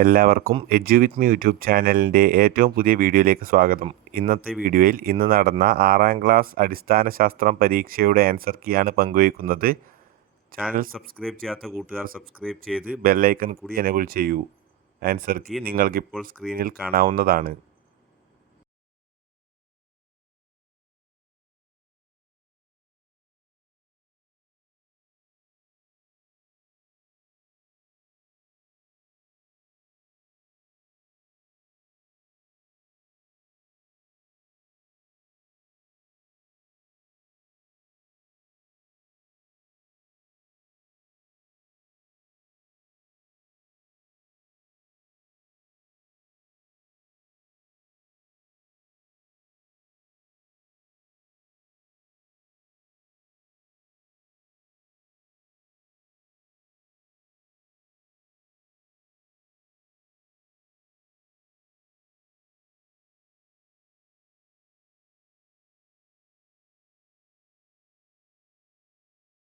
എല്ലാവർക്കും edu with me YouTube ചാനലിൻ്റെ ഏറ്റവും പുതിയ വീഡിയോയിലേക്ക് സ്വാഗതം. ഇന്നത്തെ വീഡിയോയിൽ ഇന്ന് നടന്ന 6ാം ക്ലാസ് അടിസ്ഥാന ശാസ്ത്രം പരീക്ഷയുടെ ആൻസർ കീയാണ് പങ്കുവയ്ക്കുന്നത്. ചാനൽ സബ്സ്ക്രൈബ് ചെയ്യാത്ത കൂട്ടുകാർ സബ്സ്ക്രൈബ് ചെയ്ത് ബെല്ലൈക്കൺ കൂടി എനേബിൾ ചെയ്യൂ. ആൻസർ കീ നിങ്ങൾക്കിപ്പോൾ സ്ക്രീനിൽ കാണാവുന്നതാണ്.